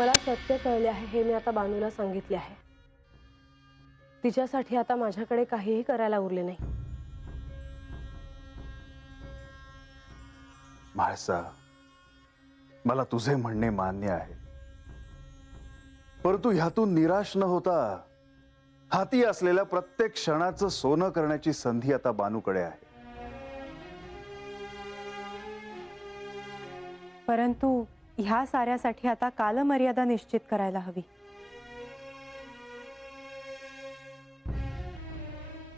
मला सत्य कळले आहे हे मी आता बानूला सांगितले आहे। तिच्यासाठी आता माझ्याकडे काहीही करायला उरले नाही। म्हाळसा, मला तुझे म्हणणे मान्य आहे, परंतु ह्यातून निराश न होता हाती असलेल्या प्रत्येक क्षणाचं सोनं करण्याची संधी आता बानूकडे आहे। परंतु ह्या साऱ्यासाठी आता कालमर्यादा निश्चित करायला हवी।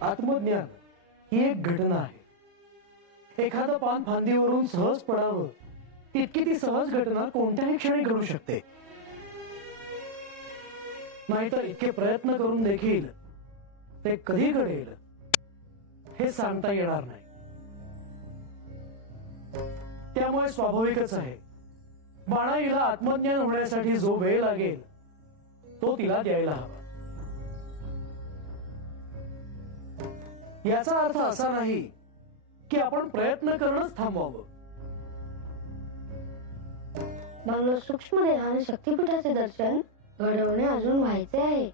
आत्मज्ञान ही एक घटना आहे। एखादं पान फांदीवरून सहज पडावं तितकी ती सहज घटना कोणत्याही क्षणी घडू शकते, नाहीतर इतके प्रयत्न करून देखील ते कधी घडेल हे सांगता येणार नाही। त्यामुळे स्वाभाविकच आहे बाणाईला आत्मज्ञान होण्यासाठी जो वेळ लागेल तो तिला द्यायला हवा। याचा अर्थ असा नाही की आपण प्रयत्न करणंच थांबवावं। मला सूक्ष्म देहाने शक्तिपीठाचे दर्शन घडवणे अजून व्हायचे आहे।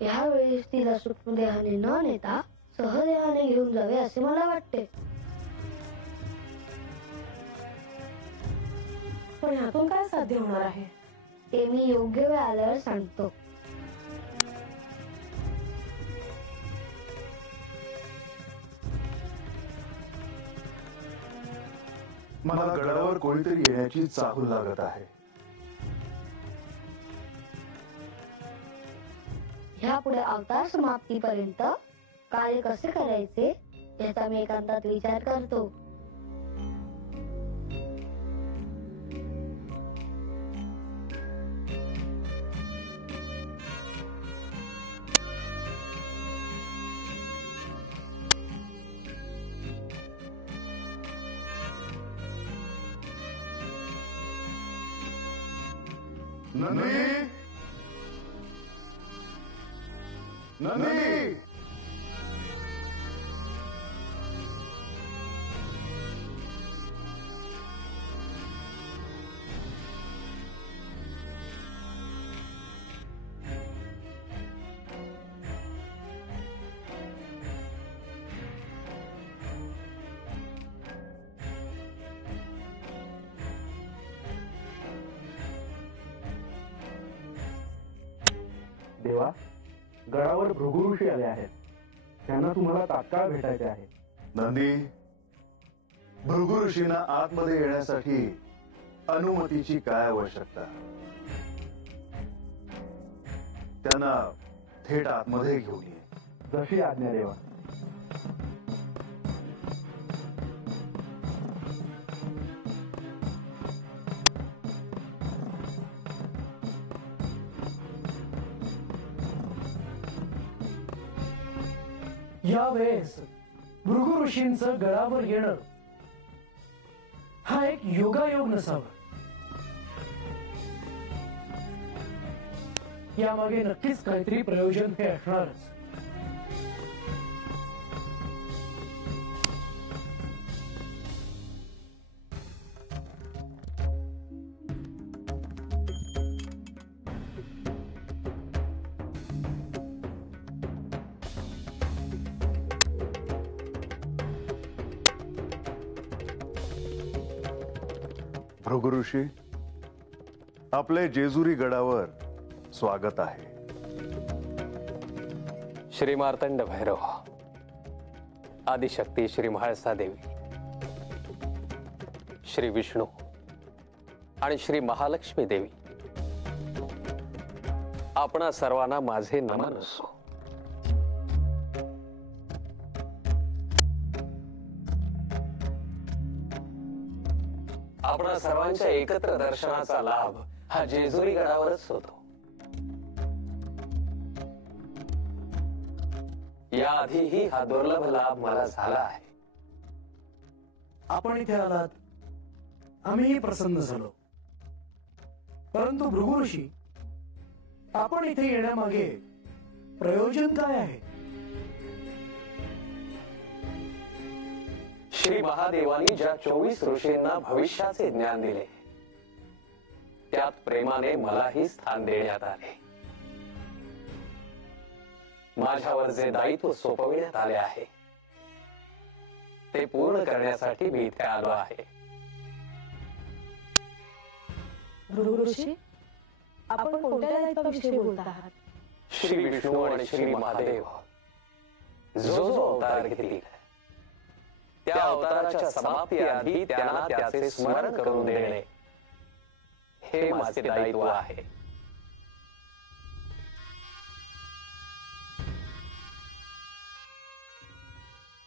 यावेळी तिला सूक्ष्म देहाने न नेता सहदेहाने घेऊन जावे असे मला वाटते। पण यातून काय साध्य होणार आहे ते मी योग्य वेळ आल्यावर सांगतो। मला गडावर कोणीतरी येण्याची चाहूल लागत आहे। ह्यापुढे अवतार समाप्तीपर्यंत कार्य कसे करायचे याचा मी एकांतात विचार करतो। नंदी, नंदी, देवा, गडावर भृगु ऋषी आले आहेत, त्यांना तुम्हाला तात्काळ भेटायचे आहे। नंदी, भृगु ऋषींना आतमध्ये येण्यासाठी अनुमतीची काय आवश्यकता? त्यांना थेट आतमध्ये घेऊन ये। जशी आज्ञा देवा। यावेळेस भृगु ऋषींचं गडावर येणं हा एक योगायोग नसावा। यामागे नक्कीच काहीतरी प्रयोजन हे असणारच। भृगु ऋषी, आपले जेजुरी गडावर स्वागत आहे। श्री मार्तंड भैरव, आदिशक्ती श्री म्हाळसा देवी, श्री विष्णू आणि श्री महालक्ष्मी देवी, आपणा सर्वांना माझे नमन असो। आपणा सर्वांच्या एकत्र दर्शनाचा लाभ हा जेजुरी गडावरच होतो। याआधीही हा दुर्लभ लाभ मला झाला आहे। आपण इथे आलात, आम्हीही प्रसन्न झालो। परंतु भृगु ऋषी, आपण इथे येण्यामागे प्रयोजन काय आहे? श्री महादेवानी ज्या 24 ऋषींना भविष्याचे ज्ञान दिले त्यात प्रेमाने मलाही स्थान देण्यात आले. माझ्यावर जे दायित्व सोपविण्यात आले आहे ते पूर्ण करण्यासाठी मी इथे आलो आहे. भृगु ऋषी, आपण कोणत्या दायित्वाविषयी बोलत आहात? श्री विष्णू आणि श्री महादेव जो अवतार घेतील त्या अवताराच्या समाप्तीआधी त्यांना त्याचे स्मरण करून देणे हे माझे दायित्व आहे.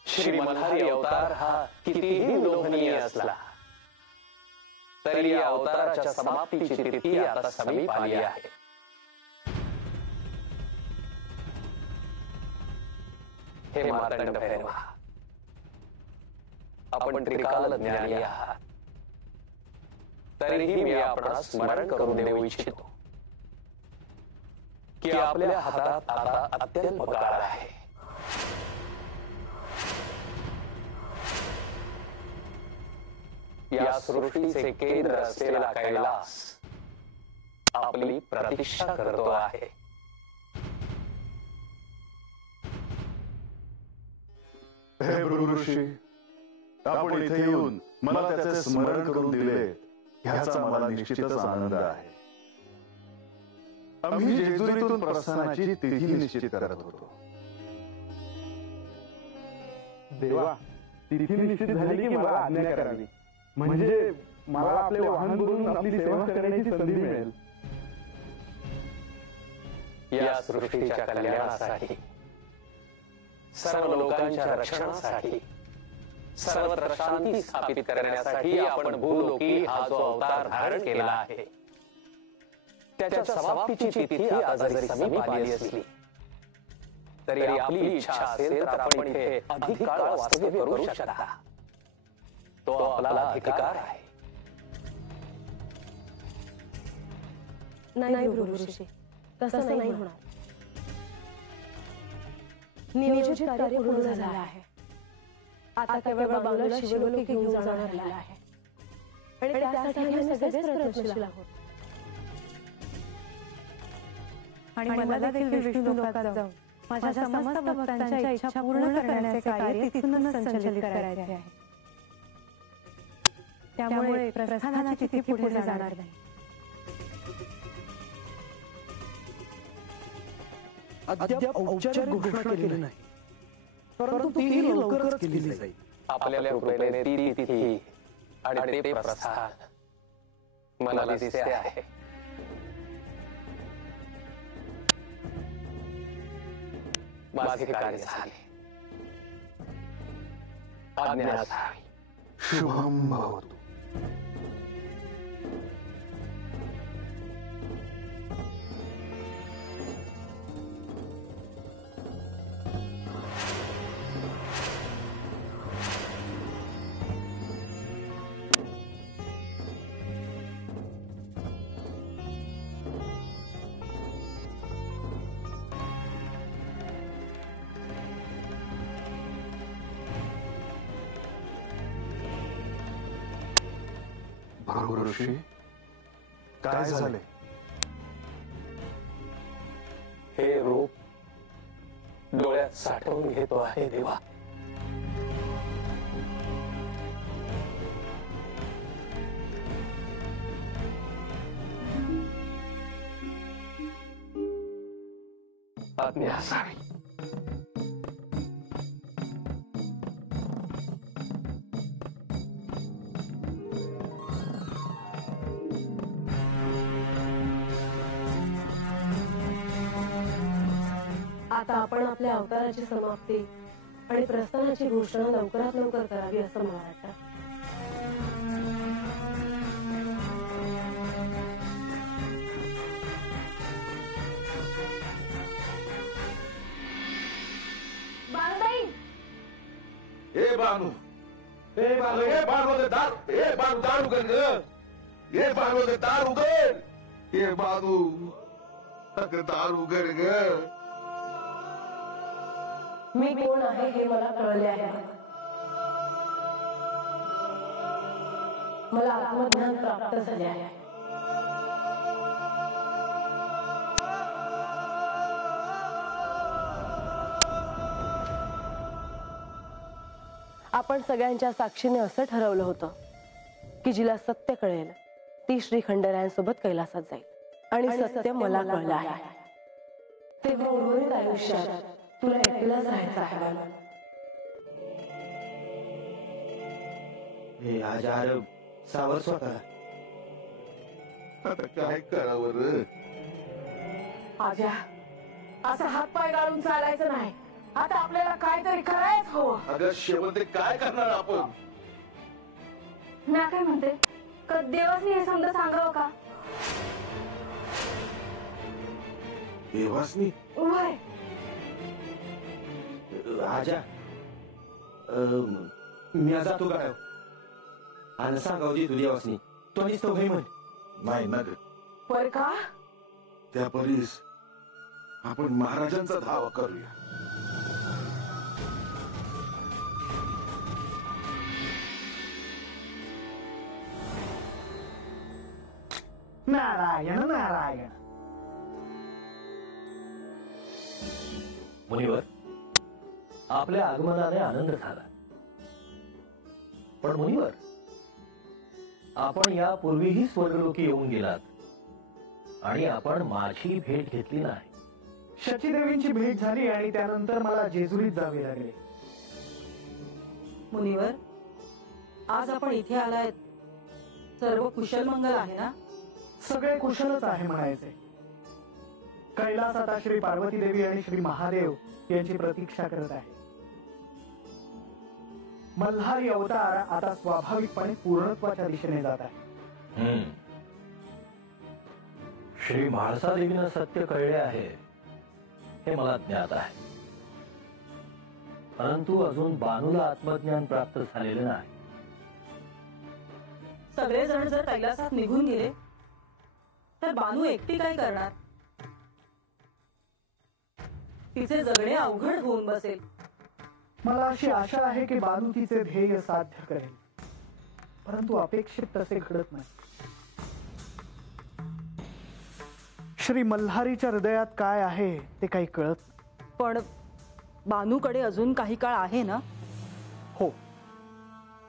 श्री मल्हारी अवतार हा कितीही लोभनीय असला तरी या अवताराच्या समाप्तीची तिथी आता समीप आली आहे. हे मार्तंड भैरवा, आपण त्रिकाल ज्ञानी आहात, तरीही मी आपणास स्मरण करून देऊ इच्छितो की आपल्या हातात आता अत्यल्प काळ आहे. या सृष्टीचे केंद्र असलेला कैलास आपली प्रतीक्षा करतो आहे. हे भृगु ऋषी, आपण इथे येऊन मला त्याचे स्मरण करून दिले ह्याचा मला निश्चितच आनंद आहे. आम्ही जेजुरीतून प्रस्थानाची तिथी निश्चित करत होतो. देवा, तिथी निश्चित झाली की मला आज्ञा करावी, म्हणजे मला आपले वाहन बनवून आपली सेवा करण्याची संधी मिळेल. या सृष्टीच्या कल्याणासाठी, सर्व लोकांच्या रक्षणासाठी, सर्वत्र शांती स्थापित करण्यासाठी आपण भूलोकी हा जो अवतार धारण केला आहे त्याच्या समाप्तीची तिथी आता जरी समीप आली असली तरी आपली इच्छा असेल तर आपण इथे अधिक काळ वास्तव्य करू शकता. तो आपला अधिकार आहे. नाही भृगु ऋषी, तसं नाही होणार. नियोजित कार्य पूर्ण झालं आहे. आता केवळ बालूला शिवलोकी घेऊन जाणार राहिला आहे आणि त्यासाठी आम्ही सगळेच प्रयत्नशील आहोत. आणि मला देखील विष्णू लोकात जाऊन माझ्या समस्त भक्तांच्या इच्छा पूर्ण करण्याचे कार्य तिथूनच संचलित करायचे आहे. त्यामुळे प्रस्थानाची तिथी पुढे जाणार नाही. अद्याप औपचारिक घोषणा केली नाही, परंतु तीही लवकरच केली जाईल. आपल्या कृपेने ती तिथी आणि ते प्रस्थान मला दिसते आहे. माझे कार्य झाले. आज्ञा असावी. शुभम भवतु. भृगु ऋषी, काय झाले? हे रूप डोळ्यात साठवून घेतो आहे देवा. आज्ञा असावी. आता आपण आपल्या अवताराची समाप्ती आणि प्रस्थानाची घोषणा लवकरात लवकर करावी असं मला वाटतं. हे बानू, हे बानू, हे बानू दे दार, हे बानू दार उघड ग, हे बानू दे दार उघड, हे बानू अगं दार उघड ग. मी कोण आहे हे मला कळले आहे. मला आत्मज्ञान प्राप्त झाले आहे. आपण सगळ्यांच्या साक्षीने असं ठरवलं होतं की जिला सत्य कळेल ती श्री खंडेरायांसोबत कैलासात जाईल आणि सत्य मला कळलं आहे. तेव्हा उर्वरित आयुष्यात तुला एकटीलाच राहायचं आहे. हे आजार सावर स्वतः आता काय करावं रे? आज्या, असं हातपाय गाळून चालायचं नाही. आता आपल्याला काहीतरी करायच हवं. अगं शेवटी काय करणार आपण? ना काय म्हणते, देवासनी हे समजा सांगावं का? देवासनी? वय आजा, मी आज जातो काय आणि सांगाव दे तू देवासनी. तो निसतो भाई म्हण. नाही ना ग. पर का? त्या परीस आपण महाराजांचा धावा करूया. नारायण नारायण. मुनिवर, आपल्या आगमनाने आनंद झाला. पण मुनिवर, आपण यापूर्वीही स्वर्गलोकी येऊन गेलात आणि आपण माझी भेट घेतली नाही. शचीदेवींची भेट झाली आणि त्यानंतर मला जेजुरीत जावे लागले. मुनिवर, आज आपण इथे आलाय, सर्व कुशल मंगल आहे ना? सगळे कुशलच आहे म्हणायचे. कैलास आता श्री पार्वती देवी आणि श्री महादेव यांची प्रतीक्षा करत आहे. मल्हारी अवतार आता स्वाभाविकपणे पूर्णत्वाच्या दिशेने जात आहे. श्री म्हाळसा देवीनं सत्य कळले आहे हे मला ज्ञात आहे, परंतु अजून बानूला आत्मज्ञान प्राप्त झालेले नाही. सगळेजण जर कैलासात निघून गेले तर बानू एकटी काय करणार? तिचे जगणे अवघड होऊन बसेल. मला अशी आशा आहे की बानू तिचे ध्येय साध्य करेल, परंतु अपेक्षित तसे घडत नाही. श्री मल्हारीच्या हृदयात काय आहे ते काही कळत नाही. पण बानूकडे अजून काही काळ आहे ना? हो,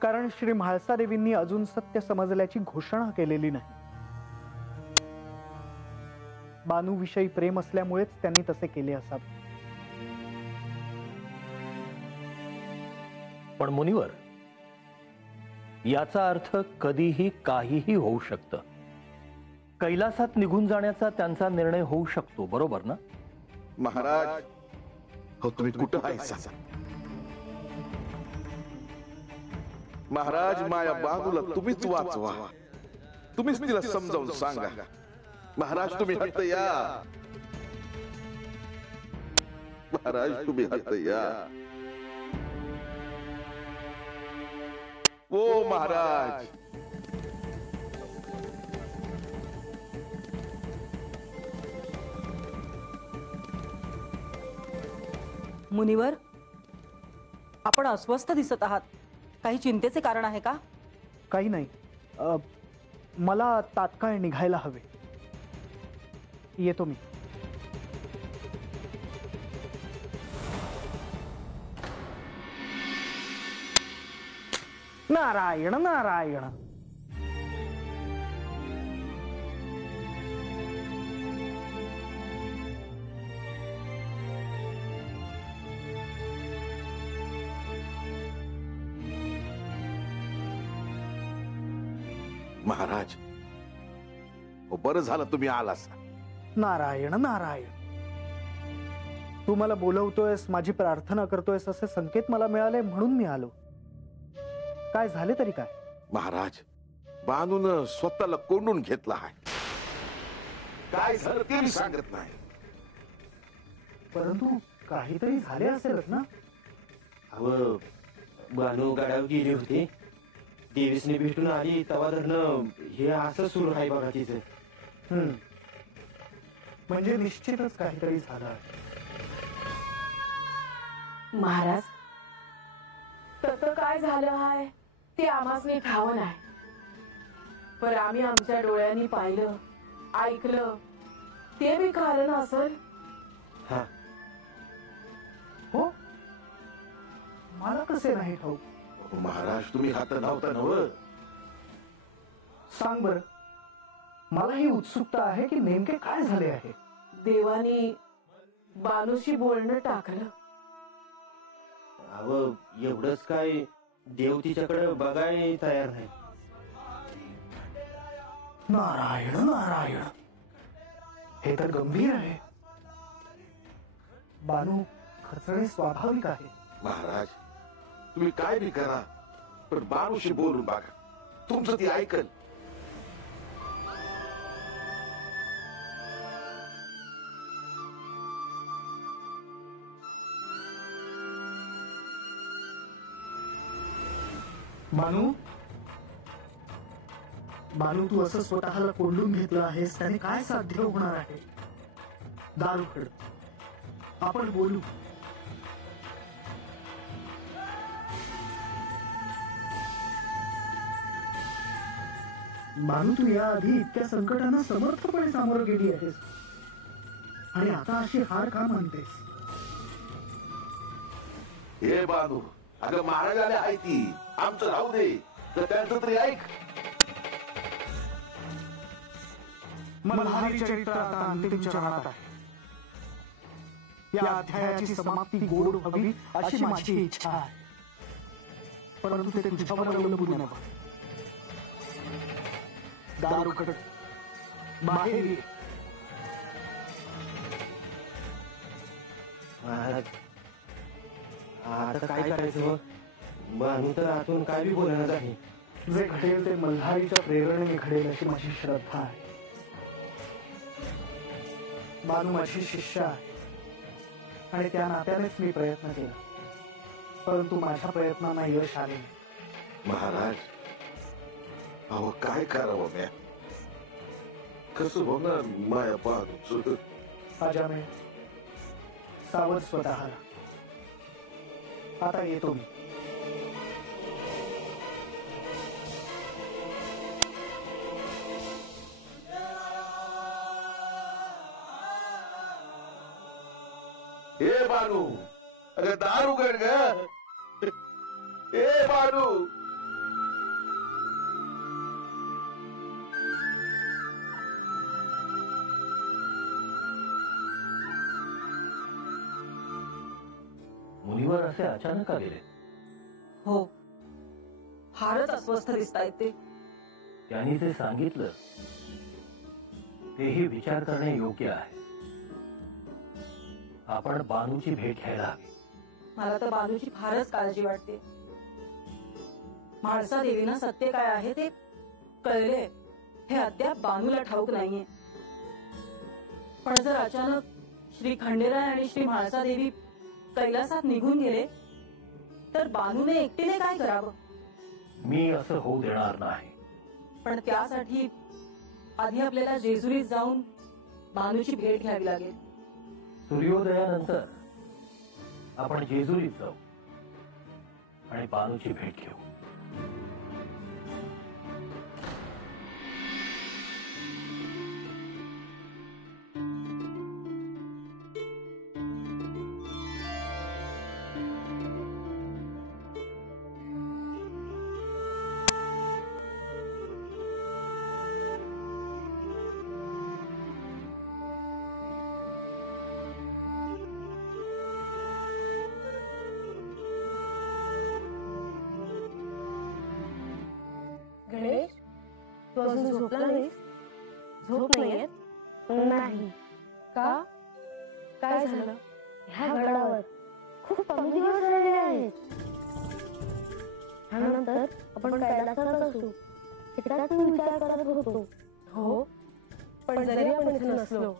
कारण श्री म्हाळसा देवींनी अजून सत्य समजल्याची घोषणा केलेली नाही. बानू विषयी प्रेम असल्यामुळेच त्यांनी तसे केले असावे. पण मुनिवर, याचा अर्थ कधीही काहीही होऊ शकतं. कैलासात निघून जाण्याचा त्यांचा निर्णय होऊ शकतो, बरोबर ना? महाराज, हो तुम्ही कुठं आहे? महाराज, माया बानूला तुम्हीच वाचवा. तुम्हीच तिला समजावून सांगा. महाराज, तुम्ही हट्ट या. महाराज, तुम्ही हट्ट या. ओ महाराज, मुनिवर, आपण अस्वस्थ दिसत आहात. काही चिंतेचे कारण आहे का? काही नाही. मला तात्काळ निघायला हवे. येतो मी. नारायण नारायण. महाराज, बरं झालं तुम्ही आलास. नारायण नारायण. तू मला बोलवतोयस, माझी प्रार्थना करतोयस असे संकेत मला मिळाले म्हणून मी आलो. काय झाले तरी काय? महाराज, बानून स्वतःला कोंडून घेतला आहे. काय झालं ते मी सांगत नाही. परंतु काहीतरी झाले असेलच ना? अहो, बानू गाड्यावर गेली होती, देवीसने भेटून आली, तवा धरणं हे असं सुरू आहे बघा तिचं. म्हणजे निश्चितच काहीतरी झालं. महाराज, तसं काय झालं आहे ते आम्हाला ठाव नाही, पण आम्ही आमच्या डोळ्यांनी पाहिलं, ऐकलं, ते बी कारण असेल. हो, मला कसे नाही ठाऊक. महाराज तुम्ही हात लावता नव. सांग बर, मला ही उत्सुकता आहे की नेमके काय झाले आहे. देवानी बानूशी बोलणं टाकलं. अव एवढंच काय, देव तिच्याकडे बघाय तयार नाही. नारायण नारायण, हे तर गंभीर आहे. बानू खचणे स्वाभाविक आहे. महाराज तुम्ही काय बी करा, पण बानूशी बोलून बघा, तुमचं ती ऐकल. बानू, बानू तू असं स्वतःला कोंडून घेतलं आहेस, त्याने काय साध्य होणार आहे. दार उघड, आपण बोलू. बानू तू याआधी इतक्या संकटांना समर्थपणे सामोरं गेली आहेस आणि आता अशी हार का मानतेस. हे बानू, अगं महाराजाला आहे ती, आमचं राहू दे, तर त्यांचं तरी ऐक. मल्हारी चरित्र आता अंतिम चरणात आहे. या अध्यायाची समाप्ती गोड व्हावी अशी माझी इच्छा आहे, परंतु ते तुझ्यावर अवलंबून आहे. दार उघड, बाहेर ये. महाराज आता काय करायचं. बानू तर आतून काय बी बोलणार आहे. जे घडेल ते मल्हारीच्या प्रेरणेने घडेल अशी माझी श्रद्धा आहे. बानू माझी शिष्य आहे आणि त्या नात्यानेच मी प्रयत्न केला, परंतु माझ्या प्रयत्नांना यश आले नाही. महाराज अहो काय करावं म्या, कसं होणार माया बानूचं. अजामे, सावध स्वतःला. आता येतो मी. ए बानू, अगं दार उघड ग. ए बानू. मुलीवर असे अचानक का गेले. हो, फारच अस्वस्थ दिसतायत ते. त्यांनी जे सांगितलं तेही विचार करणे योग्य आहे. आपण बानूची भेट घ्यायला हवी. मला तर बानूची फारच काळजी वाटते. म्हाळसा देवीनं सत्य काय आहे ते कळले, हे अद्याप बानूला ठाऊक नाहीये. पण जर अचानक श्री खंडेराय आणि श्री म्हाळसा देवी कैलासात निघून गेले तर बानूने एकटीने काय करावं. मी असं होऊ देणार नाही. पण त्यासाठी आधी आपल्याला जेजुरीत जाऊन बानूची भेट घ्यावी लागेल. सूर्योदयानंतर आपण जेजुरीत जाऊ आणि बानूची भेट घेऊ. गणेश, तू अजून झोपला नाहीस? झोप नाहीये? नाही. का? काय झालं? ह्या गडावर खूप कमी दिवस राहिले आहेत. त्यानंतर आपण कैलासात असू, त्याचाच मी विचार करत होतो. हो, पण जरी आपण इथे नसलो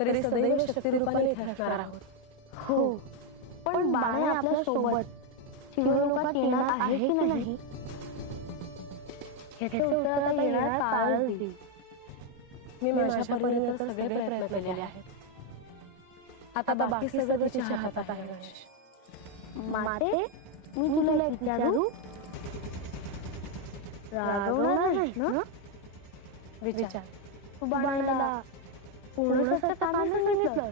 तरी सदैव शक्ती रूपाने इथे असणार आहोत. हो, पण बाणे आपल्या सोबत शिवलोकात येणार आहे की नाही याचे उत्तर आता येणार काळच देईल. मी माझ्या परीने सगळे प्रयत्न केले आहेत. आता बाकी सगळं तिच्या हातात आहे. गणेश, माते, मी तुला विचारू, रागवणार नाहीस ना? विचार. तू बाणाला पूर्ण सत्य का नाही सांगितलं?